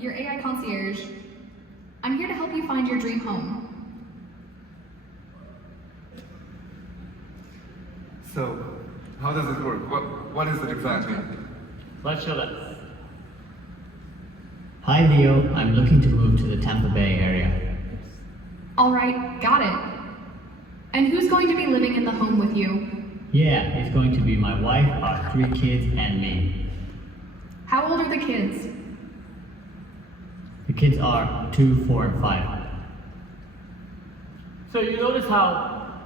your AI concierge. I'm here to help you find your dream home. So, how does it work? What is it exactly? Let's show that. Hi Leo, I'm looking to move to the Tampa Bay area. All right, got it. And who's going to be living in the home with you? Yeah, it's going to be my wife, our 3 kids, and me. How old are the kids? The kids are 2, 4, and 5. So you notice how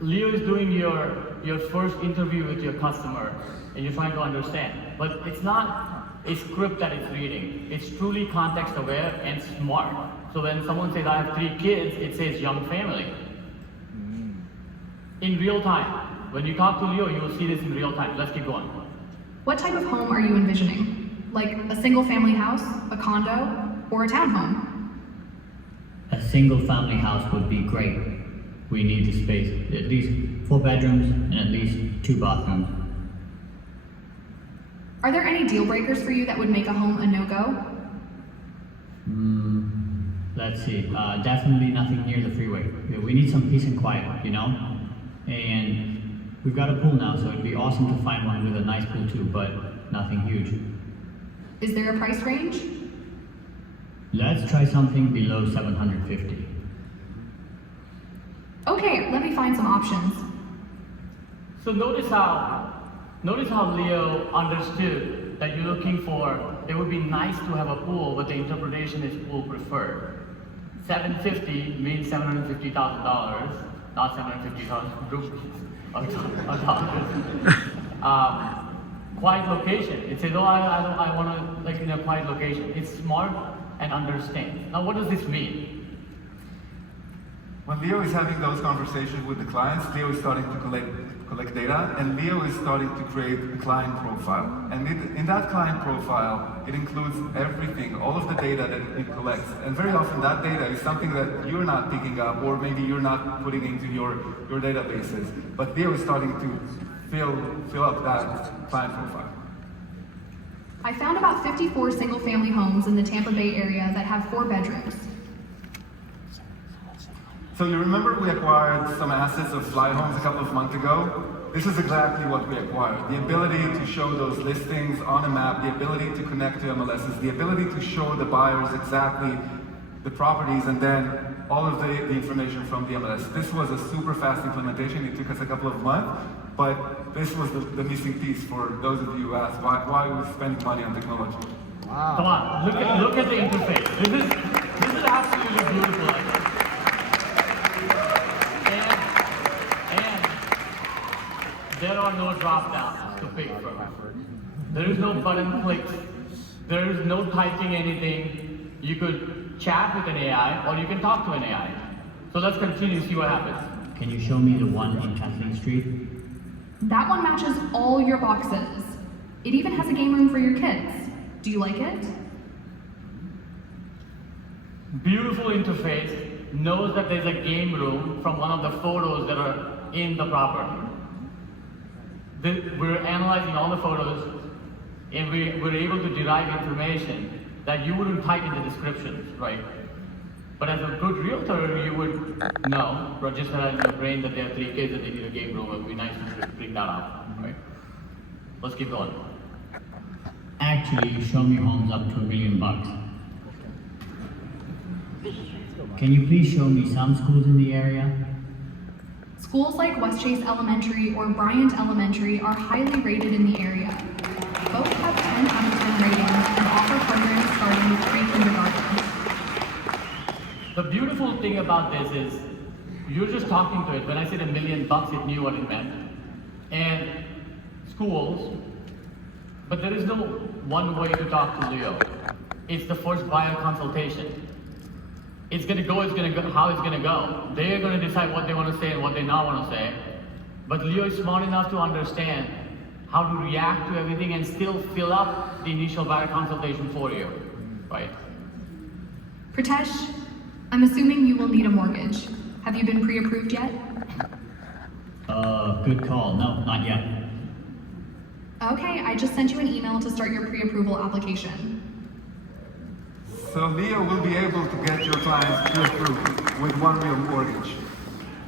Leo is doing your first interview with your customer and you're trying to understand. But it's not a script that it's reading. It's truly context aware and smart. So when someone says, I have 3 kids, it says young family. In real time. When you talk to Leo, you will see this in real time. Let's keep going. What type of home are you envisioning? Like a single family house, a condo, or a townhome? A single family house would be great. We need the space, at least 4 bedrooms and at least 2 bathrooms. Are there any deal breakers for you that would make a home a no-go? Let's see, definitely nothing near the freeway. We need some peace and quiet, you know? And we've got a pool now, so it'd be awesome to find one with a nice pool too, but nothing huge. Is there a price range? Let's try something below 750. Okay, let me find some options. So notice how Leo understood that you're looking for, it would be nice to have a pool, but the interpretation is pool preferred. 750 means $750,000, not 750,000 rupees or dollars. Quiet location. It says, oh, I want to like in a quiet location. It's smart and understands. Now, what does this mean? When Leo is having those conversations with the clients, Leo is starting to collect data, and Leo is starting to create a client profile. And in that client profile, it includes everything, all of the data that it collects. And very often that data is something that you're not picking up, or maybe you're not putting into your databases. But Leo is starting to fill up that client profile. I found about 54 single-family homes in the Tampa Bay area that have 4 bedrooms. So you remember we acquired some assets of Fly Homes a couple of months ago? This is exactly what we acquired. The ability to show those listings on a map, the ability to connect to MLSs, the ability to show the buyers exactly the properties, and then all of the information from the MLS. This was a super fast implementation. It took us a couple of months, but this was the missing piece for those of you who asked why we spend money on technology. Wow. Come on, look at the interface. This is absolutely beautiful. There are no drop downs to pick from. There is no button clicks. There is no typing anything. You could chat with an AI or you can talk to an AI. So let's continue to see what happens. Can you show me the one in Kathleen Street? That one matches all your boxes. It even has a game room for your kids. Do you like it? Beautiful interface, knows that there's a game room from one of the photos that are in the property. We're analyzing all the photos and we're able to derive information that you wouldn't type in the descriptions, right? But as a good realtor, you would know, register in your brain that they have 3 kids and they need a game room. It would be nice to bring that up, right? Let's keep going. Actually, show me homes up to $1 million. Can you please show me some schools in the area? Schools like West Chase Elementary or Bryant Elementary are highly rated in the area. Both have 10 out of 10 ratings and offer programs starting with pre-kindergarten. The beautiful thing about this is, you're just talking to it. When I said $1 million, it knew what it meant. And schools, but there is no one way to talk to Leo. It's the first buyer consultation. It's gonna go, how it's gonna go. They're gonna decide what they wanna say and what they not wanna say. But Leo is smart enough to understand how to react to everything and still fill up the initial buyer consultation for you, right? Pritesh, I'm assuming you will need a mortgage. Have you been pre-approved yet? Good call. No, not yet. Okay, I just sent you an email to start your pre-approval application. So Leo will be able to get your clients pre-approved with one real mortgage.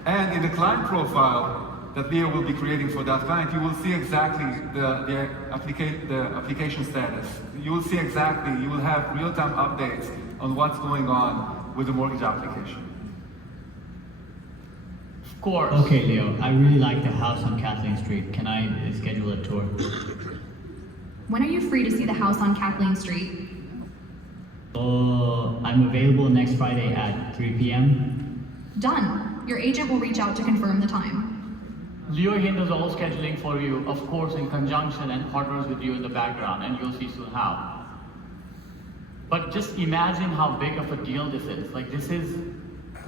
And in the client profile that Leo will be creating for that client, you will see exactly the application status. You will see exactly, you will have real-time updates on what's going on with the mortgage application. Of course. Okay, Leo, I really like the house on Kathleen Street. Can I schedule a tour? When are you free to see the house on Kathleen Street? I'm available next Friday at 3 p.m. Done. Your agent will reach out to confirm the time. Leo handles all scheduling for you, of course, in conjunction and partners with you in the background, and you'll see soon how. But just imagine how big of a deal this is. Like, this is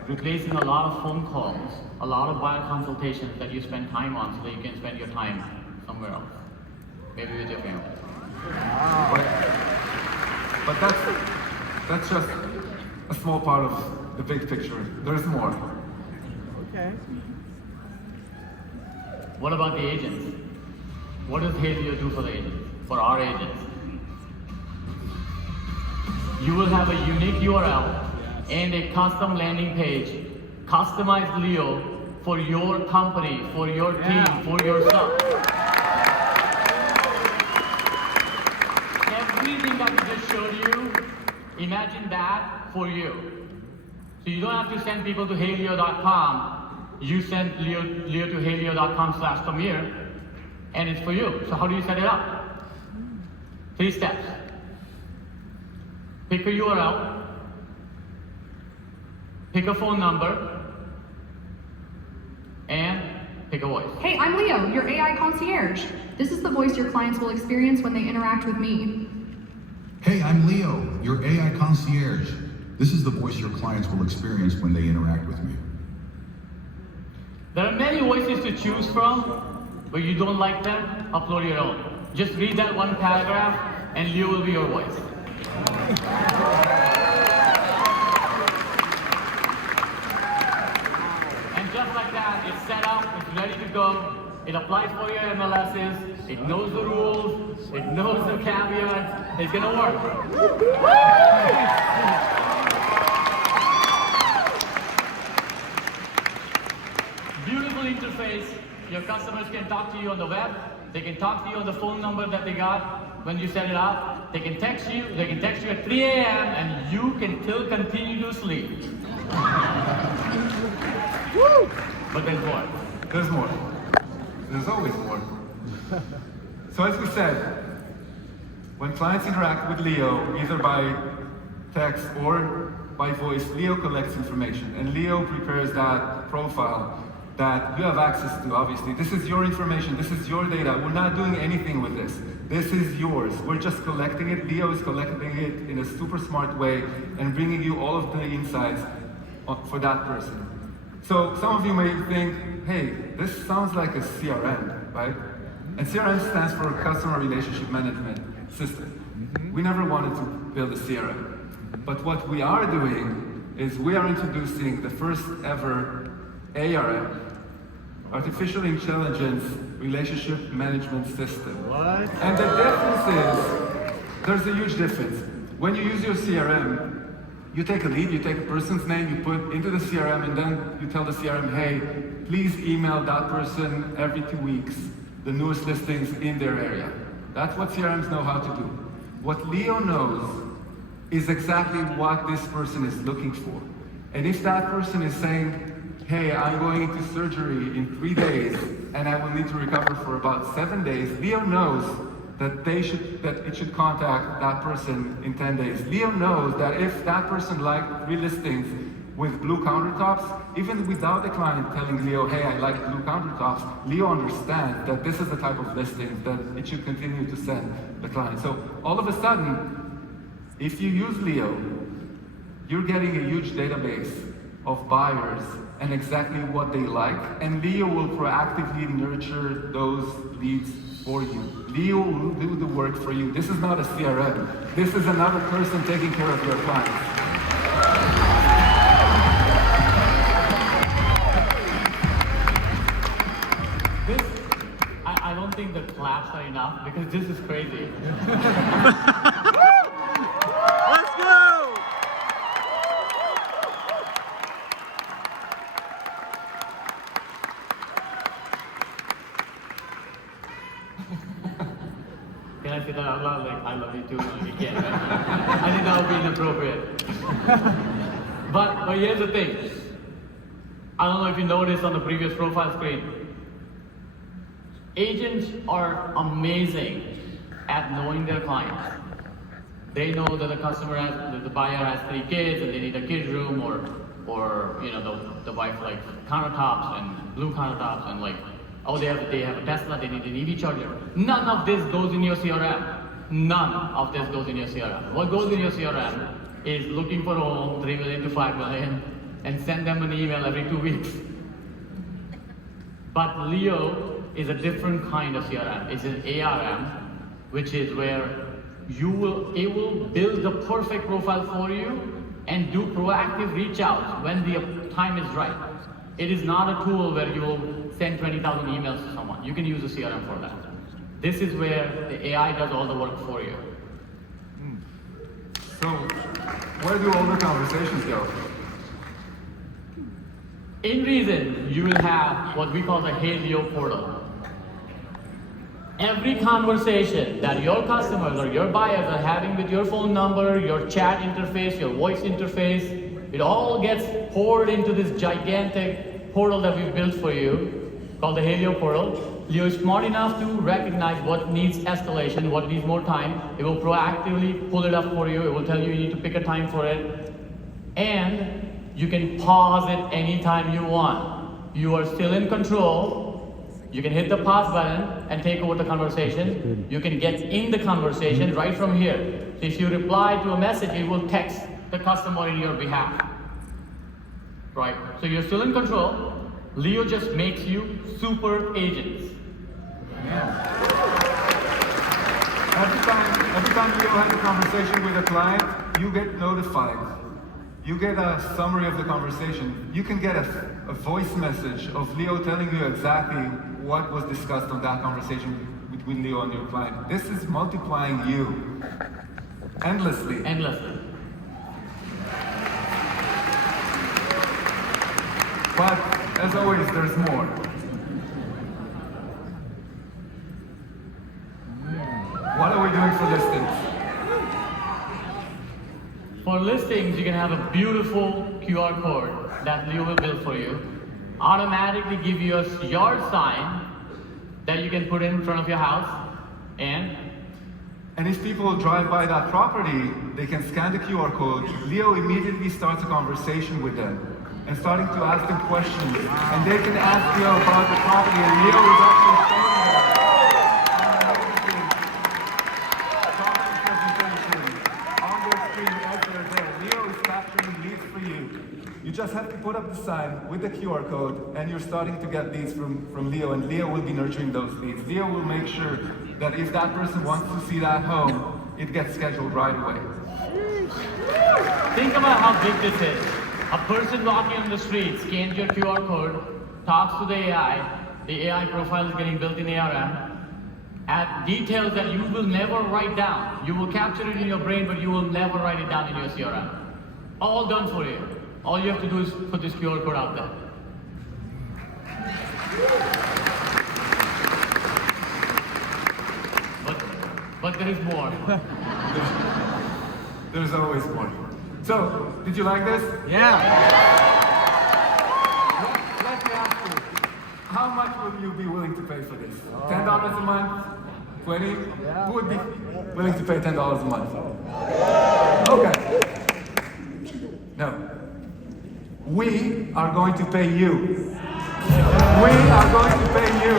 replacing a lot of phone calls, a lot of buyer consultations that you spend time on so that you can spend your time somewhere else. Maybe with your family. But that's just a small part of the big picture. There's more. Okay. What about the agents? What does Helio do for the agents? For our agents? You will have a unique URL and a custom landing page, customized Leo for your company, for your team, for yourself. Everything that we just showed you, imagine that for you. So you don't have to send people to Helio.com. You send Leo to Helio.com/Tamir, and it's for you. So how do you set it up? 3 steps. Pick a URL, pick a phone number, and pick a voice. Hey, I'm Leo, your AI concierge. This is the voice your clients will experience when they interact with me. Hey, I'm Leo, your AI concierge. This is the voice your clients will experience when they interact with me. There are many voices to choose from, but you don't like them, upload your own. Just read that one paragraph, and Leo will be your voice. And just like that, it's set up, it's ready to go. It applies for your MLSs, it knows the rules, it knows the caveats, it's gonna work. Beautiful interface. Your customers can talk to you on the web. They can talk to you on the phone number that they got when you set it up. They can text you. They can text you at 3 a.m. and you can still continue to sleep. But there's more. There's more. There's always more. So as we said, when clients interact with Leo, either by text or by voice, Leo collects information, and Leo prepares that profile that you have access to, obviously. This is your information, this is your data. We're not doing anything with this. This is yours. We're just collecting it. Leo is collecting it in a super smart way and bringing you all of the insights for that person. So some of you may think, hey, this sounds like a CRM, right? And CRM stands for Customer Relationship Management System. We never wanted to build a CRM. But what we are doing is we are introducing the first ever ARM, Artificial Intelligence Relationship Management System. What? And the difference is, there's a huge difference. When you use your CRM, you take a lead, you take a person's name, you put into the CRM, and then you tell the CRM, hey, please email that person every 2 weeks the newest listings in their area. That's what CRMs know how to do. What Leo knows is exactly what this person is looking for. And if that person is saying, hey, I'm going into surgery in 3 days, and I will need to recover for about 7 days, Leo knows that it should contact that person in 10 days. Leo knows that if that person liked 3 listings with blue countertops, even without the client telling Leo, hey, I like blue countertops, Leo understands that this is the type of listing that it should continue to send the client. So all of a sudden, if you use Leo, you're getting a huge database of buyers and exactly what they like, and Leo will proactively nurture those leads for you. Leo will do the work for you. This is not a CRM. This is another person taking care of your clients. I don't think the claps are enough because this is crazy. Let's go! said that out loud, like, I love you too, like, you can't, right? I think that would be inappropriate. But here's the thing. I don't know if you noticed on the previous profile screen. Agents are amazing at knowing their clients. They know that the buyer has 3 kids and they need a kid's room, or you know, the wife likes countertops and blue countertops, and like, oh, they have a Tesla, they need an EV charger. None of this goes in your CRM. None of this goes in your CRM. What goes in your CRM is looking for a home, 3 million to 5 million, and send them an email every 2 weeks. But Leo is a different kind of CRM. It's an ARM, which is where it will build the perfect profile for you and do proactive reach outs when the time is right. It is not a tool where you will send 20,000 emails to someone. You can use a CRM for that. This is where the AI does all the work for you. So, where do all the conversations go? In Reason, you will have what we call the Hey Leo portal. Every conversation that your customers or your buyers are having with your phone number, your chat interface, your voice interface, it all gets poured into this gigantic portal that we've built for you, called the Hey Leo portal. Leo is smart enough to recognize what needs escalation, what needs more time. It will proactively pull it up for you. It will tell you need to pick a time for it. And you can pause it anytime you want. You are still in control. You can hit the pause button and take over the conversation. You can get in the conversation right from here. So if you reply to a message, it will text the customer in your behalf. Right? So you're still in control. Leo just makes you super agents. Yeah. Every time Leo has a conversation with a client, you get notified. You get a summary of the conversation. You can get a voice message of Leo telling you exactly what was discussed on that conversation between Leo and your client. This is multiplying you endlessly. Endlessly. But as always, there's more. What are we doing for listings? For listings, you can have a beautiful QR code that Leo will build for you. Automatically give you a yard sign that you can put in front of your house, and if people drive by that property, they can scan the QR code. Leo immediately starts a conversation with them and starting to ask them questions. And they can ask Leo about the property, and Leo is actually showing them property presentation on their screen as they're there. Leo is capturing leads for you. You just have to put up the sign with the QR code, and you're starting to get leads from Leo, and Leo will be nurturing those leads. Leo will make sure that if that person wants to see that home, it gets scheduled right away. think about how big this is. A person walking on the street scans your QR code, talks to the AI profile is getting built in ARM, at details that you will never write down. You will capture it in your brain, but you will never write it down in your CRM. All done for you. All you have to do is put this QR code out there. But there is more. There's always more. So, did you like this? Yeah. Let me ask you, how much would you be willing to pay for this? $10 a month? 20? Who would be willing to pay $10 a month? Okay. No. We are going to pay you. We are going to pay you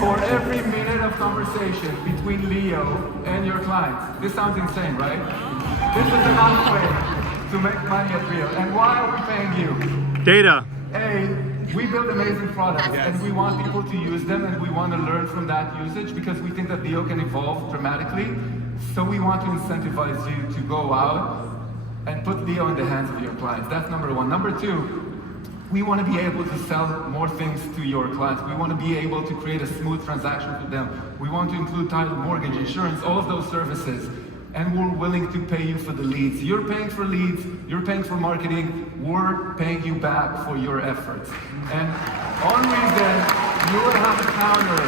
for every minute of conversation between Leo and your clients. This sounds insane, right? This is another way to make money at Leo. And why are we paying you? Data. We build amazing products, and we want people to use them, and we want to learn from that usage because we think that Leo can evolve dramatically. So we want to incentivize you to go out and put Leo in the hands of your clients. That's number one. Number two, we want to be able to sell more things to your clients. We want to be able to create a smooth transaction for them. We want to include title, mortgage, insurance, all of those services. And we're willing to pay you for the leads. You're paying for leads, you're paying for marketing, we're paying you back for your efforts. And on Reason, you will have a counter,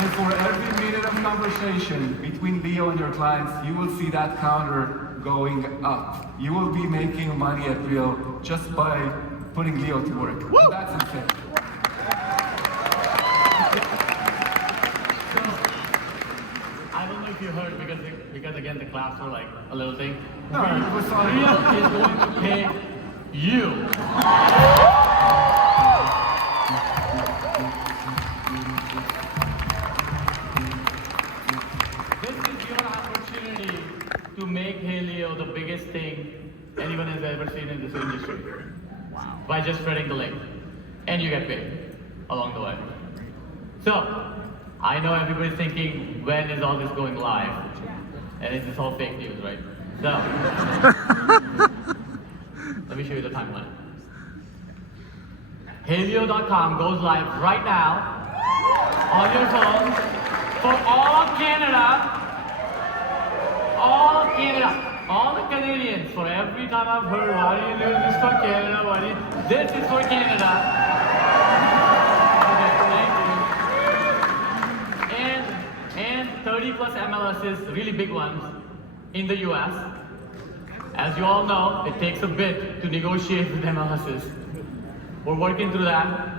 And for every minute of conversation between Leo and your clients, you will see that counter going up. You will be making money at Leo just by putting Leo to work. And that's insane. I don't know if you heard because again the claps were like a little thing. No, it was all Leo is going to pay you. This is your opportunity to make Hey Leo the biggest thing anyone has ever seen in this industry. Wow. By just spreading the link. And you get paid along the way. So, I know everybody's thinking, when is all this going live? And is this all fake news, right? So, let me show you the timeline. Helio.com goes live right now on your phones for all of Canada. All of Canada. All the Canadians. For every time I've heard, why do you do this for Canada? This is for Canada. And 30 plus MLSs, really big ones, in the US. As you all know, it takes a bit to negotiate with MLSs. We're working through that.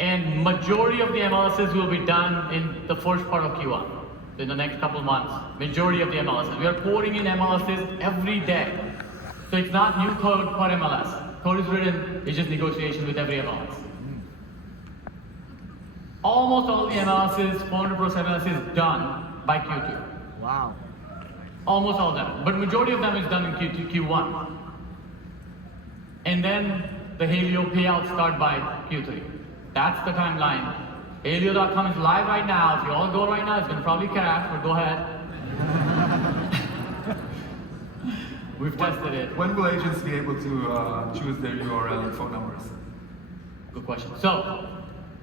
And majority of the MLSs will be done in the first part of Q1, in the next couple of months. Majority of the MLSs. We are pouring in MLSs every day. So it's not new code per MLS. Code is written, it's just negotiation with every MLS. Almost all the MLSs, 400 plus MLSs done by Q2. Wow. Almost all of them. But majority of them is done in Q1. And then the Helio payouts start by Q3. That's the timeline. Helio.com is live right now. If you all go right now, it's going to probably crash, but go ahead. We've tested it. When will agents be able to choose their URL and phone numbers? Good question. So,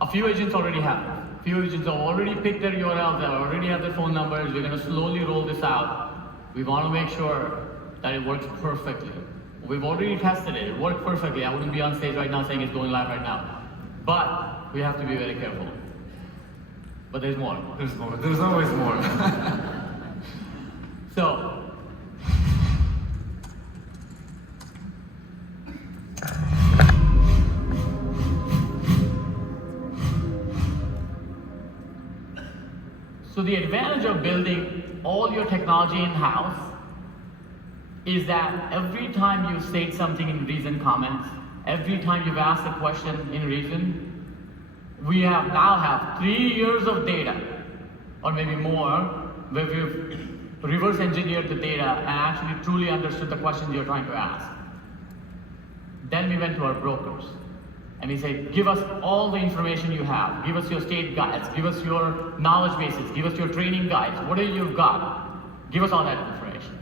a few agents already have. A few agents have already picked their URLs, they already have their phone numbers. We're going to slowly roll this out. We want to make sure that it works perfectly. We've already tested it. It worked perfectly. I wouldn't be on stage right now saying it's going live right now. But we have to be very careful. But there's more. There's more. There's always more. So the advantage of building all your technology in-house is that every time you state something in Reason comments, every time you've asked a question in Reason, we now have 3 years of data, or maybe more, where we've reverse engineered the data and actually truly understood the questions you're trying to ask. Then we went to our brokers. And we say, give us all the information you have. Give us your state guides. Give us your knowledge bases. Give us your training guides. Whatever you've got, give us all that information.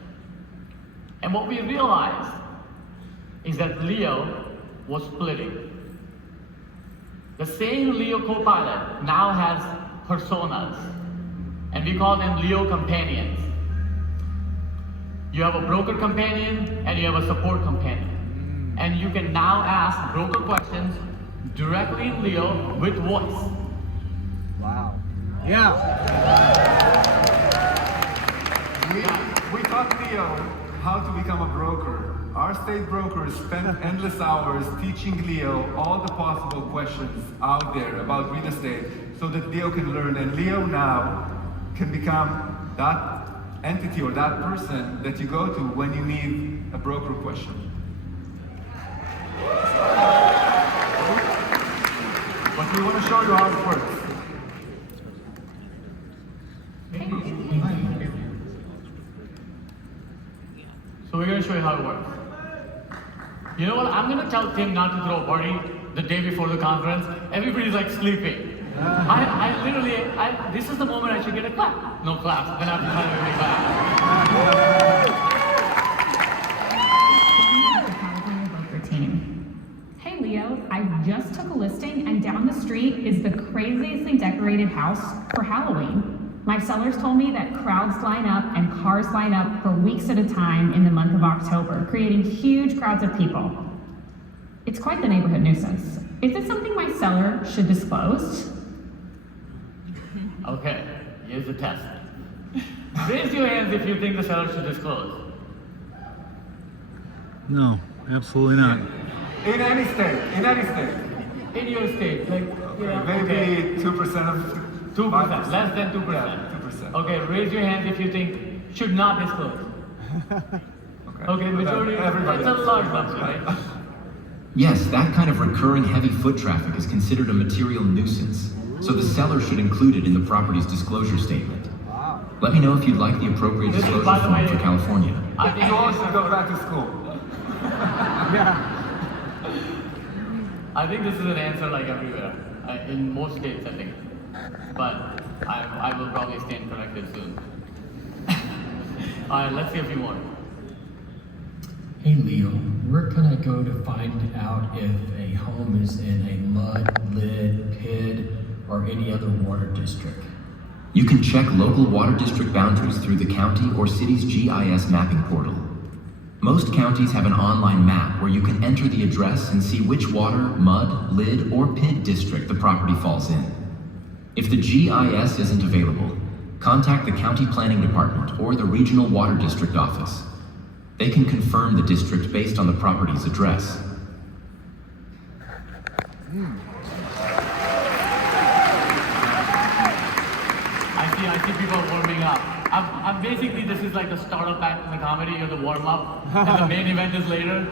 And what we realized is that Leo was splitting. The same Leo Copilot now has personas, and we call them Leo companions. You have a broker companion and you have a support companion. And you can now ask broker questions directly in Leo with voice. Wow. Yeah. We taught Leo how to become a broker. Our state brokers spent endless hours teaching Leo all the possible questions out there about real estate so that Leo can learn. And Leo now can become that entity or that person that you go to when you need a broker question. But we want to show you how it works. So we're going to show you how it works. You know what? I'm going to tell Tim not to throw a party the day before the conference. Everybody's like sleeping. I literally, this is the moment I should get a clap. No claps. Then I have to tell everybody clap. Hey Leo, I just took a listing and down the street is the craziously decorated house for Halloween. My sellers told me that crowds line up and cars line up for weeks at a time in the month of October, creating huge crowds of people. It's quite the neighborhood nuisance. Is this something my seller should disclose? Okay, here's the test. Raise your hands if you think the seller should disclose. No, absolutely not. In any state, in any state. In your state, like, you know, Maybe 2% of 2%, less than 2%. Yeah, 2%. Okay, raise your hands if you think should not disclose. Okay, majority, Everybody it's a else. large number, right? Yes, that kind of recurring heavy foot traffic is considered a material nuisance, so the seller should include it in the property's disclosure statement. Let me know if you'd like the appropriate This is, disclosure by the form way, for California. I think George should go back to school. I think this is an answer like everywhere, in most states, I think. But I will probably stand corrected soon. All right, let's see a few more. Hey Leo, where can I go to find out if a home is in a mud, lid, PID, or any other water district? You can check local water district boundaries through the county or city's GIS mapping portal. Most counties have an online map where you can enter the address and see which water, mud, lid, or PID district the property falls in. If the GIS isn't available, contact the county planning department or the regional water district office. They can confirm the district based on the property's address. I see people warming up. I'm basically, this is like the startup act in the comedy or the warm up, and the main event is later.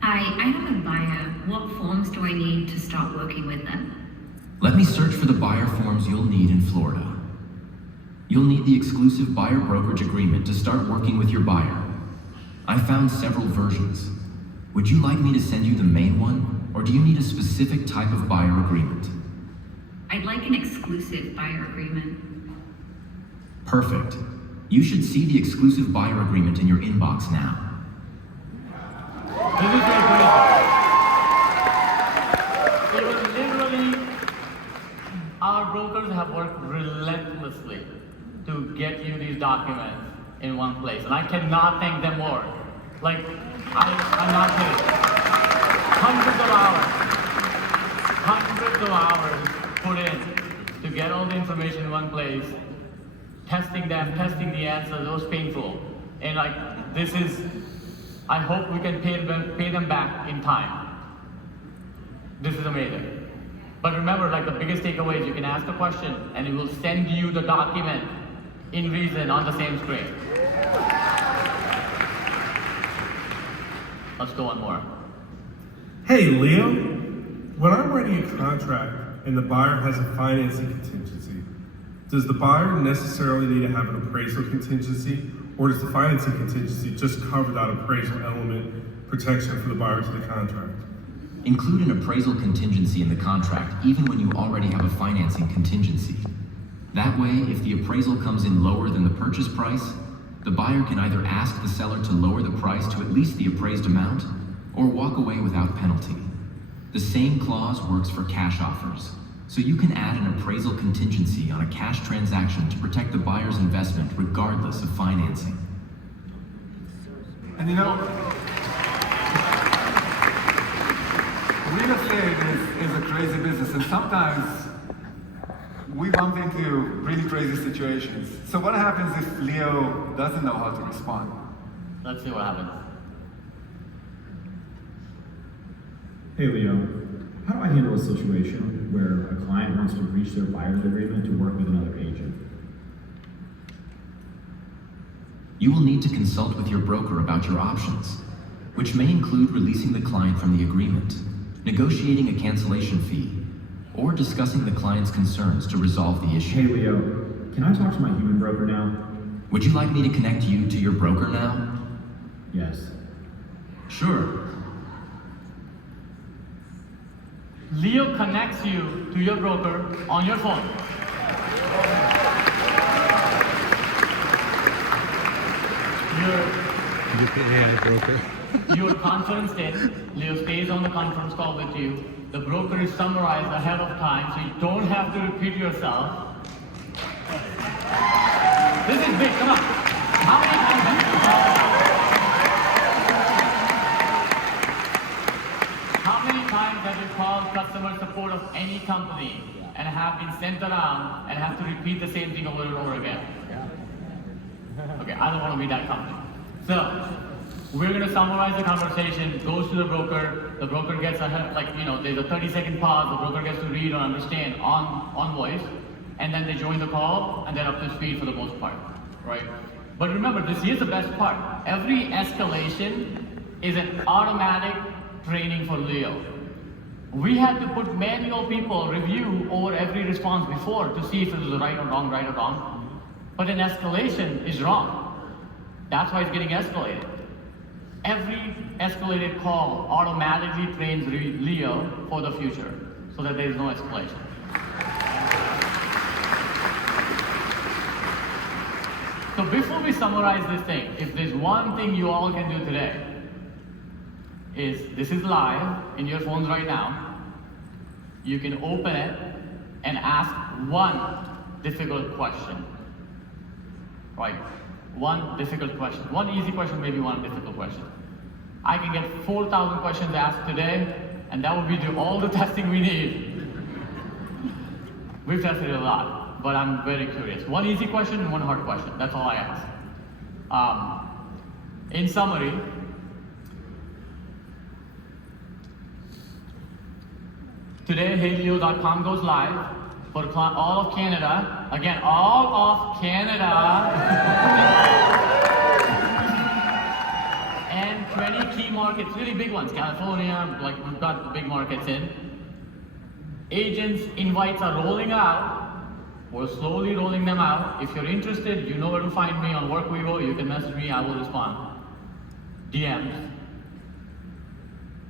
I have a buyer. What forms do I need to start working with them? Let me search for the buyer forms you'll need in Florida. You'll need the exclusive buyer brokerage agreement to start working with your buyer. I found several versions. Would you like me to send you the main one, or do you need a specific type of buyer agreement? I'd like an exclusive buyer agreement. Perfect. You should see the exclusive buyer agreement in your inbox now. This is very good. It was literally, our brokers have worked relentlessly to get you these documents in one place. And I cannot thank them more. Like, I'm not kidding. Hundreds of hours put in to get all the information in one place, testing them, testing the answers. It was painful. And like, this is, I hope we can pay them back in time. This is amazing. But remember, like the biggest takeaway is you can ask the question and it will send you the document in reason on the same screen. Let's go on more. Hey Leo, when I'm writing a contract and the buyer has a financing contingency, does the buyer necessarily need to have an appraisal contingency, or does the financing contingency just cover that appraisal element protection for the buyer to the contract? Include an appraisal contingency in the contract even when you already have a financing contingency. That way, if the appraisal comes in lower than the purchase price, the buyer can either ask the seller to lower the price to at least the appraised amount, or walk away without penalty. The same clause works for cash offers, so you can add an appraisal contingency on a cash transaction to protect the buyer's investment regardless of financing. And you know, real estate is a crazy business, and sometimes we bump into really crazy situations. So what happens if Leo doesn't know how to respond? Let's see what happens. Hey Leo, how do I handle a situation where a client wants to breach their buyer's agreement to work with another agent? You will need to consult with your broker about your options, which may include releasing the client from the agreement, negotiating a cancellation fee, or discussing the client's concerns to resolve the issue. Hey Leo, can I talk to my human broker now? Would you like me to connect you to your broker now? Yes. Sure. Leo connects you to your broker on your phone. Your conference in, Leo stays on the conference call with you. The broker is summarized ahead of time, so you don't have to repeat yourself. This is big, come on. How many times have you called? How many times have you called customer support of any company and have been sent around and have to repeat the same thing over and over again. Okay, I don't want to be that company. So, we're going to summarize the conversation, goes to the broker gets there's a 30-second pause, the broker gets to read or understand on voice, and then they join the call, and they're up to speed for the most part, right? But remember, this is the best part. Every escalation is an automatic training for Leo. We had to put manual people review over every response before to see if it was right or wrong. But an escalation is wrong. That's why it's getting escalated. Every escalated call automatically trains Leo for the future so that there is no escalation. So before we summarize this thing, if there's one thing you all can do today, is this is live in your phones right now. You can open it and ask one difficult question. Right? One difficult question. One easy question, maybe one difficult question. I can get 4,000 questions asked today, and that would be all the testing we need. We've tested it a lot, but I'm very curious. One easy question and one hard question. That's all I ask. In summary, today, HeyLeo.com goes live for all of Canada. Again, all of Canada. And 20 key markets, really big ones. California, we've got the big markets in. Agents' invites are rolling out. We're slowly rolling them out. If you're interested, you know where to find me on WorkWevo. You can message me, I will respond. DMs.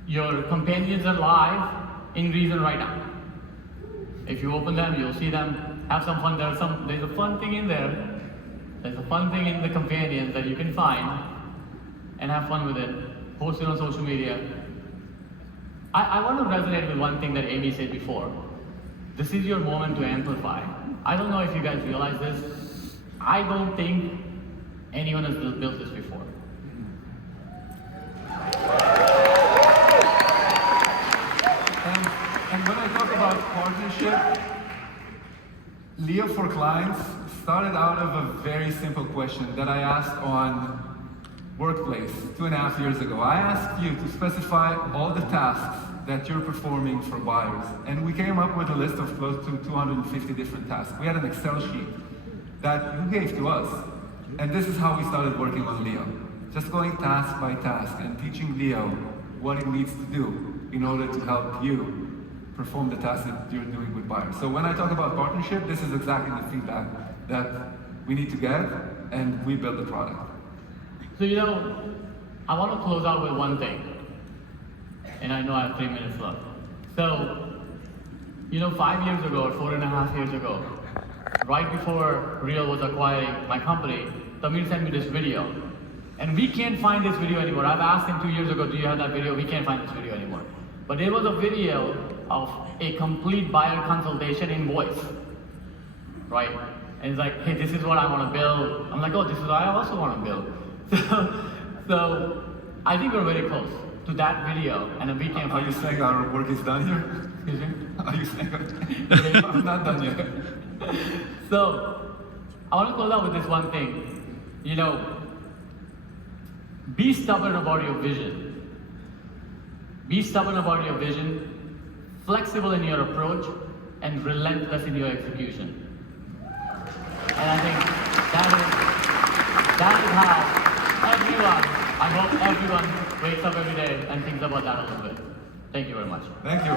Your companions are live in Reason right now. If you open them, you'll see them. Have some fun. There's a fun thing in there. There's a fun thing in the companions that you can find and have fun with it. Post it on social media. I want to resonate with one thing that Amy said before. This is your moment to amplify. I don't know if you guys realize this. I don't think anyone has built this before. And when I talk about partnership, Leo for Clients started out of a very simple question that I asked on Workplace 2.5 years ago. I asked you to specify all the tasks that you're performing for buyers. And we came up with a list of close to 250 different tasks. We had an Excel sheet that you gave to us. And this is how we started working on Leo. Just going task by task and teaching Leo what he needs to do in order to help you perform the tasks that you're doing with buyers. So when I talk about partnership, this is exactly the feedback that we need to get, and we build the product. So I want to close out with one thing. And I know I have 3 minutes left. So, 5 years ago, or 4.5 years ago, right before Real was acquiring my company, Tamir sent me this video. And we can't find this video anymore. I've asked him 2 years ago, do you have that video? We can't find this video anymore. But there was a video of a complete buyer consultation in voice, right? And it's like, hey, this is what I want to build. I'm like, oh, this is what I also want to build. So I think we're very close to that video, and then we can't find. Are you saying our work is done here? Excuse me? Are you saying I'm not done yet? So I want to close out with this one thing. Be stubborn about your vision. Be stubborn about your vision, flexible in your approach, and relentless in your execution. And I think that is how everyone, I hope everyone wakes up every day and thinks about that a little bit. Thank you very much. Thank you.